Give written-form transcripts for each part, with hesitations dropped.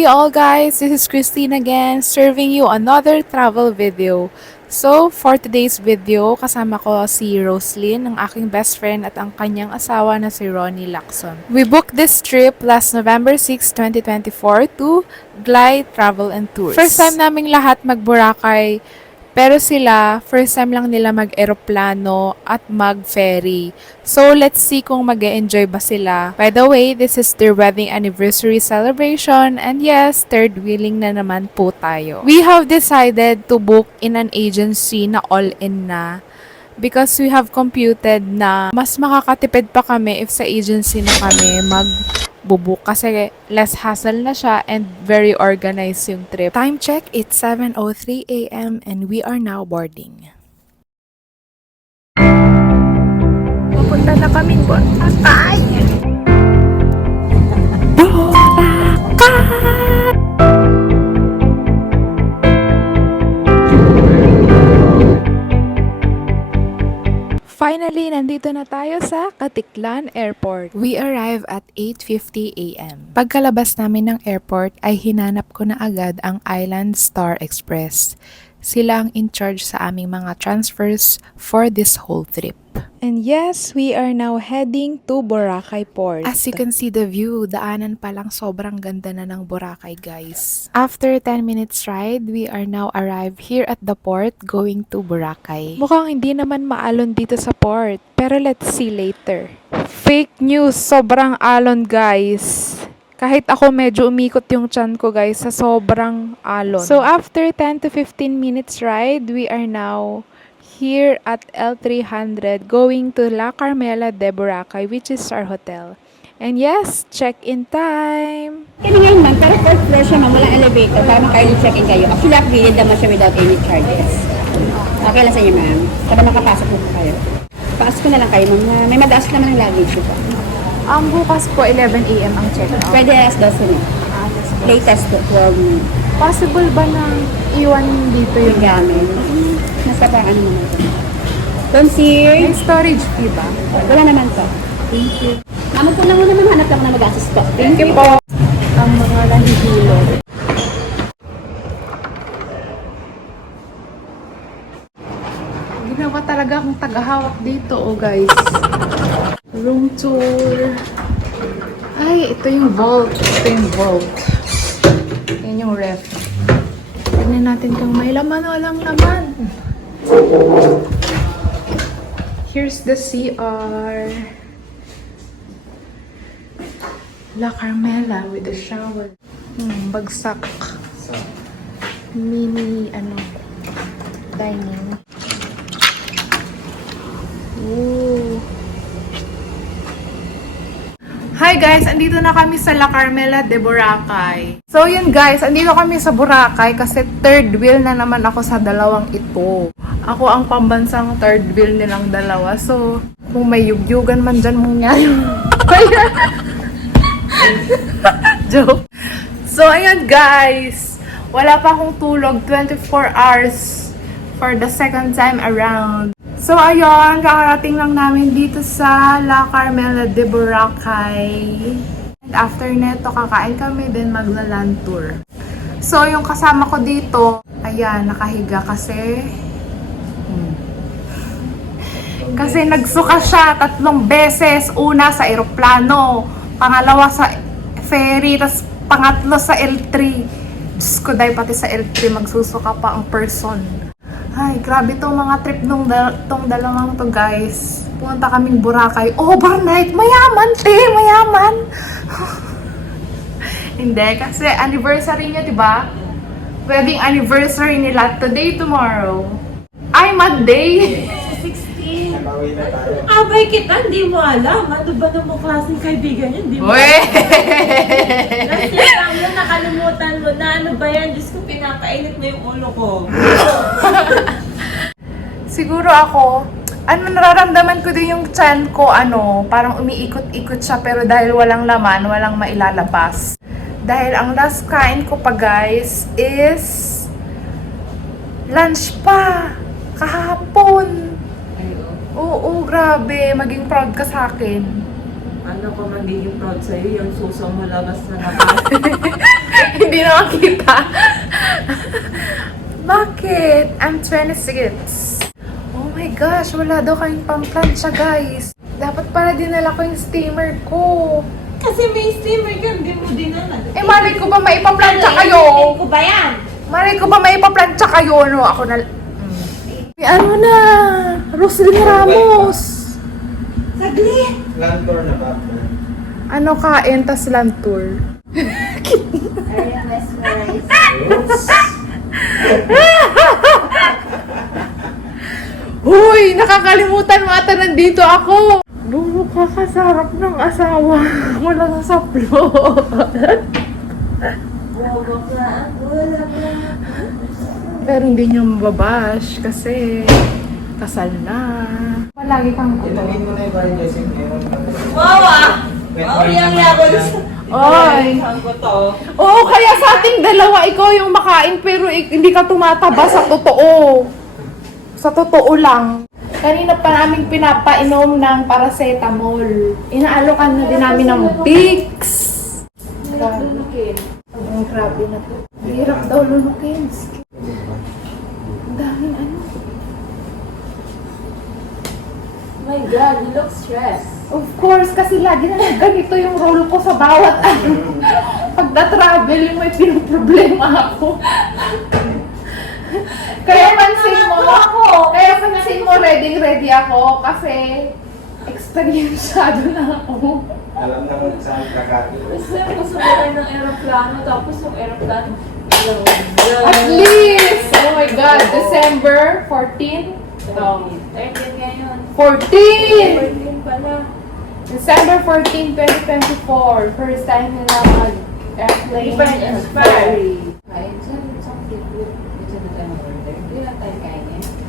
Hey all guys, this is Christine again, serving you another travel video. So, for today's video, kasama ko si Roslyn, ang aking best friend at ang kanyang asawa na si Ronnie Lacson. We booked this trip last November 6, 2024 to Glide Travel and Tours. First time naming lahat mag-Boracay, pero sila, first time lang nila mag-eroplano at mag-ferry. So, let's see kung mag-e-enjoy ba sila. By the way, this is their wedding anniversary celebration and yes, third wheeling na naman po tayo. We have decided to book in an agency na all-in na because we have computed na mas makakatipid pa kami if sa agency na kami magbubuk kasi less hassle na siya and very organized yung trip. Time check, it's 7:03 a.m. and we are now boarding. Pupunta na kaming Boracay! Finally, nandito na tayo sa Katiklan Airport. We arrive at 8:50 a.m. Pagkalabas namin ng airport ay hinanap ko na agad ang Island Star Express. Sila ang in charge sa aming mga transfers for this whole trip. And yes, we are now heading to Boracay Port. As you can see the view, daanan pa lang sobrang ganda na ng Boracay, guys. After 10 minutes ride, we are now arrived here at the port going to Boracay. Mukhang hindi naman maalon dito sa port, pero let's see later. Fake news, sobrang alon, guys. Kahit ako medyo umikot yung tiyan ko, guys, sa sobrang alon. So after 10 to 15 minutes ride, we are now here at L300 going to La Carmela de Boracay, which is our hotel. And yes, check-in time! Kami ngayon ma'am, pero first floor siya ma'am, walang elevator para maka-early check-in kayo. Actually, upgraded naman siya without any charges. Okay lang sa inyo ma'am, para makapasok po kayo. Pasok ko na lang kayo ma'am, may madaas naman ang luggage ko. Bukas po 11 a.m. ang check-out. Pwede alas 12 na. Latest 12. Possible ba na iwan dito yung Yung gamit. Nasa parang ano naman ito. Concierge. May storage fee ba? Wala naman po. Thank you. Mama po lang muna ma'am, hanap lang na mag-assist po. Thank you po. Ang mga nahihilo. Ginawa talaga akong tagahawak dito, oh guys. Room tour. Ay, ito yung vault. Ito yung vault. Yan yung ref. Tignan natin kung may laman o walang laman. Here's the CR. La Carmela with a shower. Bagsak. Mini, dining. Ooh. Hi guys! Andito na kami sa La Carmela de Boracay. So yun guys, andito kami sa Boracay kasi third wheel na naman ako sa dalawang ito. Ako ang pambansang third wheel nilang dalawa. So, kung may yugyugan man dyan mong yan. Joke. So, ayun guys. Wala pa akong tulog 24 hours for the second time around. So, ayun. Kakarating lang namin dito sa La Carmela de Boracay. And after neto, kakain kami din magla-land tour. So, yung kasama ko dito, ayan, nakahiga kasi nagsuka siya 3 beses. Una sa eroplano, pangalawa sa ferry, tas pangatlo sa L3. Diyos ko, dahil pati sa L3 magsusuka pa ang person. Ay, grabe tong mga trip tong dalawang to guys. Pumunta kaming Boracay. Overnight! Mayaman, te! Mayaman! Hindi, kasi anniversary niya, diba? Wedding anniversary nila. Today, tomorrow. Ay, Monday! 16. Abay kita, hindi mo alam. Ano ba namang klaseng kaibigan yun? Hindi mo Uy! Kasi lang yun, nakalimutan mo na. Ano ba yan? Diyos ko, pinapainit mo yung ulo ko. Siguro ako, nararamdaman ko din yung tiyan ko, parang umiikot-ikot siya pero dahil walang laman, walang mailalabas. Dahil ang last kain ko pa guys is lunch pa, kahapon. Oo, grabe, maging proud ka sa akin. Ano ko magiging proud sa'yo, yung suso mo labas na labas. Hindi na makita. Bakit? I'm 26. Oh my gosh, wala daw kayong pamplansya, guys. Dapat para dinala ko yung steamer ko. Kasi may steamer ka, hindi mo dinala. Eh, malay ko ba maipaplansya kayo? Hindi ko ba yan? Malay ko ba maipaplansya kayo? Ano, ako na... Ano na? Roslyn Ramos. Saglit! Land tour na ba? Ano kain, tas land tour? Ayan, mesmerize. Huy! Nakakalimutan mo ata nandito ako! Buro kakasarap ng asawa. Wala sa saplo. Bobo ka, wala ka. Pero hindi niyo mababash kasi kasal na. Palagi kang Ilagay mo na yung parang dressing ngayon. Wow ah! Wow, yung yabon sa... Oy! Saan ko to? Oo, kaya sa ating dalawa, ikaw yung makain pero hindi ka tumataba sa totoo. Sa totoo lang. Kanina pa namin pinapainom ng paracetamol. Inaalokan na din namin ng Vicks. Grabe. Ang grabe na to. Hirap daw lunukin. Ang daming ano. Oh my God, you look stressed. Of course, kasi lagi na lang ganito yung role ko sa bawat ano. Pag na-travel, yung may pinoproblema ako. Kaya pansin mo, ready ako kasi experienceado na ako. Alam na kung saan kakati. Gusto ko sumakay ng aeroplano, tapos yung aeroplano... At least! Oh my God, December 14? No. 13 ngayon. 14! 14 pala. December 14, 2024. First time nila mag-airplane. Di pa expiry.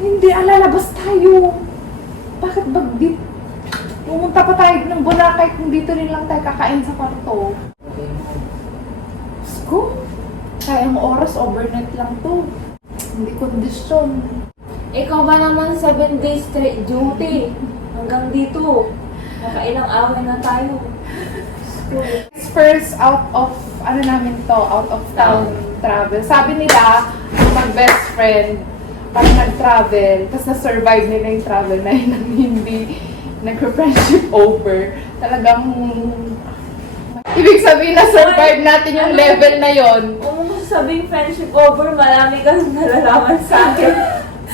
Hindi, alalabas tayo. Bakit bagdit? Pumunta pa tayo ng Boracay kung dito rin lang tayo kakain sa kwarto. Diyos ko, kayang oras, overnight lang to. Hindi kondisyon. Ikaw ba naman 7 days straight duty? Hanggang dito. Nakailang away na tayo. First out of, ano namin to, out of town travel. Sabi nila, ang mag-best friend, pag nag-travel, tapos na-survive nila yung travel na yun nang hindi nag-friendship over. Talagang, ibig sabihin na-survive natin yung level na yon. Kung mo sabing friendship over, marami kang nalalaman sa akin.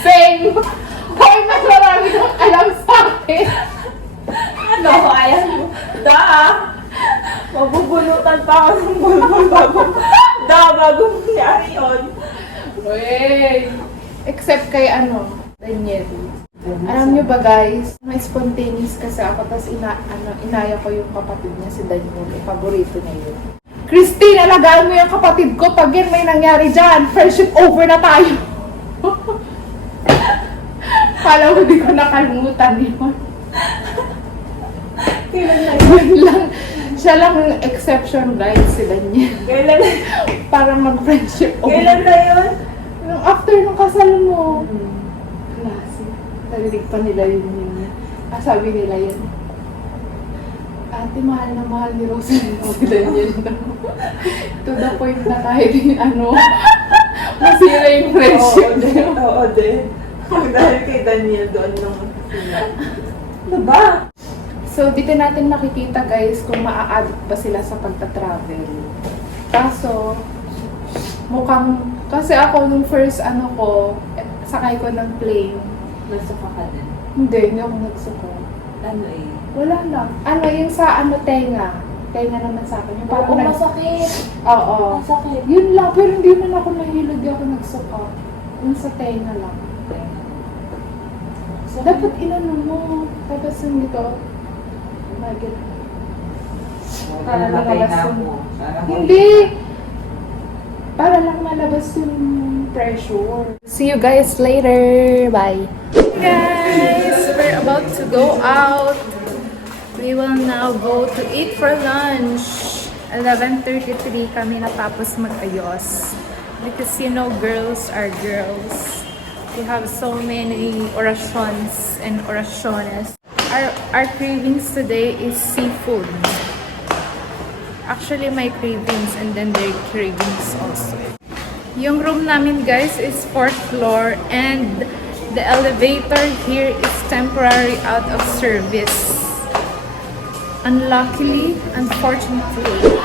Same! Hoy, mas marami kang alam sa akin. Ano? Ayan mo. Mabubunutan pa ako ng bulbul bago mangyari yun. Wey! Except kay Daniel. Alam nyo ba guys, may spontaneous kasi ako, tapos inaya ko yung kapatid niya, si Daniel. Paborito niya yun. Christine, alagaan mo yung kapatid ko. Pag yan may nangyari dyan, friendship over na tayo. Kala ko di ko nakalimutan yun. Yun lang. Siya lang yung exception guys, si Daniel. Kailan? Para mag-friendship over. Kailan na yun? Nung after nung kasal mo. Klase. Narinig pa nila yun. Sabi nila yun. Ate, mahal na mahal ni Rosalie si Daniel. To the point na kahit masira yung friendship niya. Oo din. Dahil kay Daniel doon naman sila. Ano ba? So, dito natin makikita guys kung maa-addict ba sila sa pagta-travel. Kaso, mukhang, kasi ako nung first sakay ko ng plane. Nasuka ka din. Hindi ako nagsuko. Ano eh? Wala lang. Yung sa tenga. Tenga naman sa akin. Yung parang masakit. Oo. Masakit. Yun lang, pero hindi naman ako nahilog ako nagsuka. Yung sa tenga lang. Dapat mo. Tapos yung dito, bagay. Para lang malabas yung... Hindi! Para lang malabas yung pressure. See you guys later! Bye! Hey guys! We're about to go out. We will now go to eat for lunch. 11:33 kami natapos mag-ayos. Because girls are girls. We have so many orations and oraciones. our cravings today is seafood. Actually, my cravings and then their cravings also. Yung room namin guys is 4th floor and the elevator here is temporary out of service. Unluckily, unfortunately.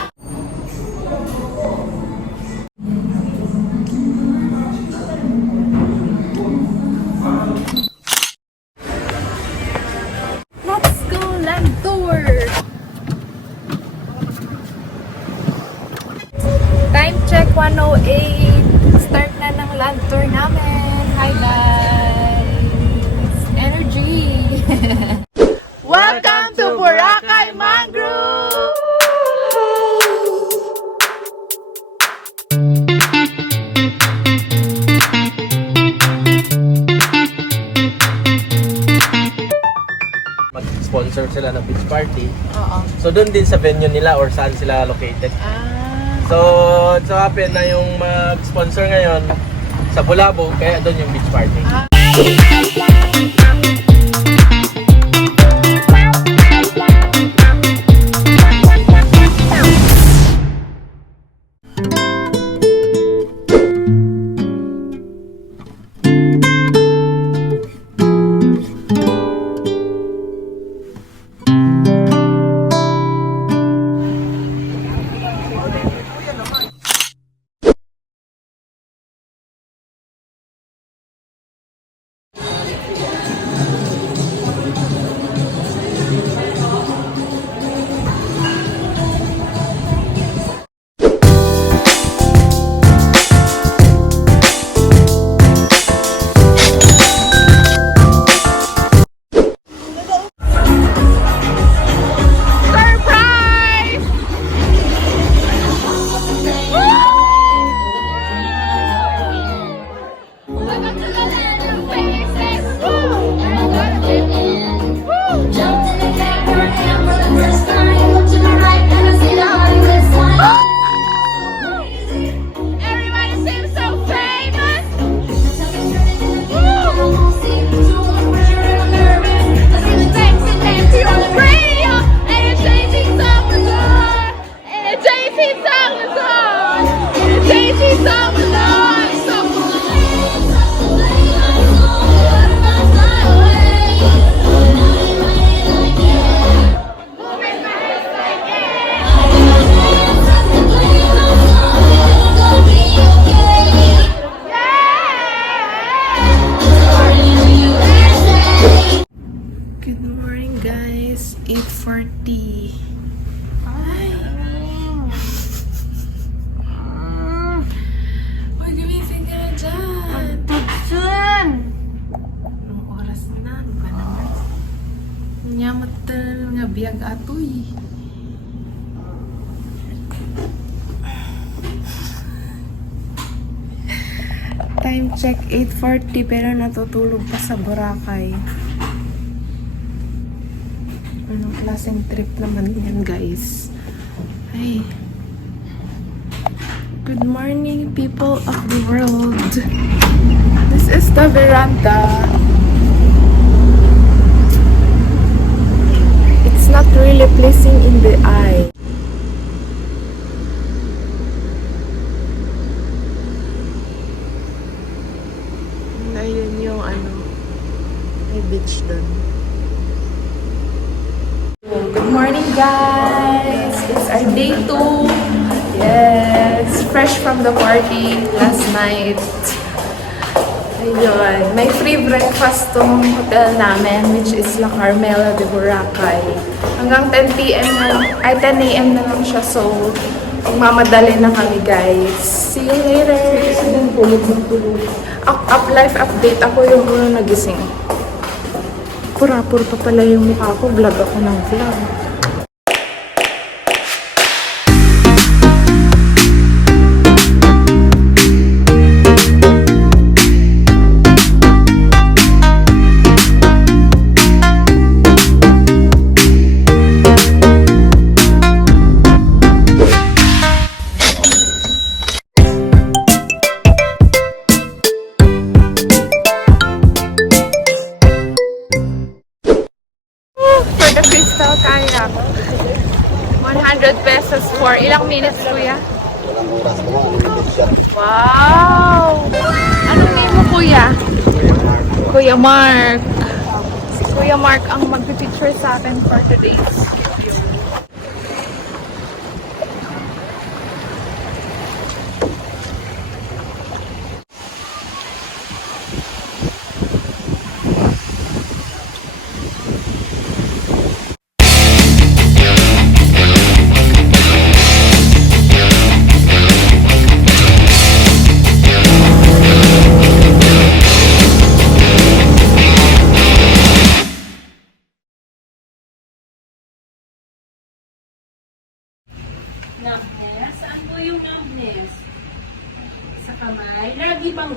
Let's go land tour! Time check 1:08. Start na ng land tour namin. Hi guys! Energy! Welcome to Boracay Mangrove! Mag-sponsor sila ng beach party. Oo. So doon din sa venue nila or saan sila located. So so happen na yung mag-sponsor ngayon sa Bulabo, kaya doon yung beach party. Good morning guys, 8:40. Ay! Uy, gumising ka na dyan! Tutsun! Anong oras na? Ano ba naman? Nyamot nga biyag atoy. Time check 8:40 pero natutulog pa sa Boracay. Anong klaseng trip naman yan guys? Ay. Good morning people of the world. This is the veranda. It's not really pleasing in the eye. Ayun yung may beach doon. Good morning guys! It's our day 2. Yes! Fresh from the party last night. Ayun. May free breakfast tong hotel namin which is La Carmela de Boracay. Hanggang 10 p.m. na lang, 10 a.m. na lang siya. So, magmamadali na kami guys. See you later! Up life update. Ako yung una nagising. Pura-pura pa pala yung mukha ko. Vlog ako ng vlog. crystal kayak. 100 pesos for ilang minutes, kuya? Wow! Anong name mo, kuya? Kuya Mark. Si Kuya Mark ang magpipicture sa akin for today's video. Numbness? Saan po yung numbness? Sa kamay? Lagi bang